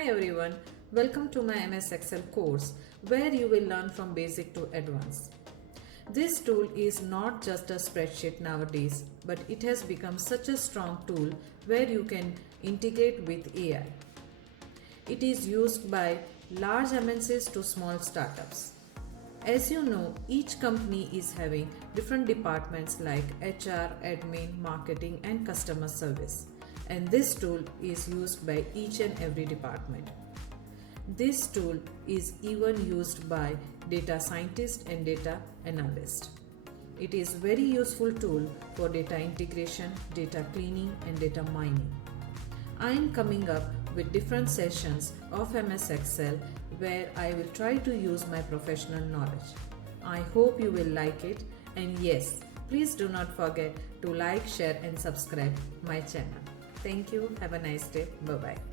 Hi everyone, welcome to my MS Excel course where you will learn from basic to advanced. This tool is not just a spreadsheet nowadays, but it has become such a strong tool where you can integrate with AI. It is used by large MNCs to small startups. As you know, each company is having different departments like HR, admin, marketing and customer service. And this tool is used by each and every department. This tool is even used by data scientists and data analysts. It is very useful tool for data integration, data cleaning and data mining. I am coming up with different sessions of MS Excel where I will try to use my professional knowledge. I hope you will like it, and yes, please do not forget to like, share and subscribe my channel. Thank you. Have a nice day. Bye-bye.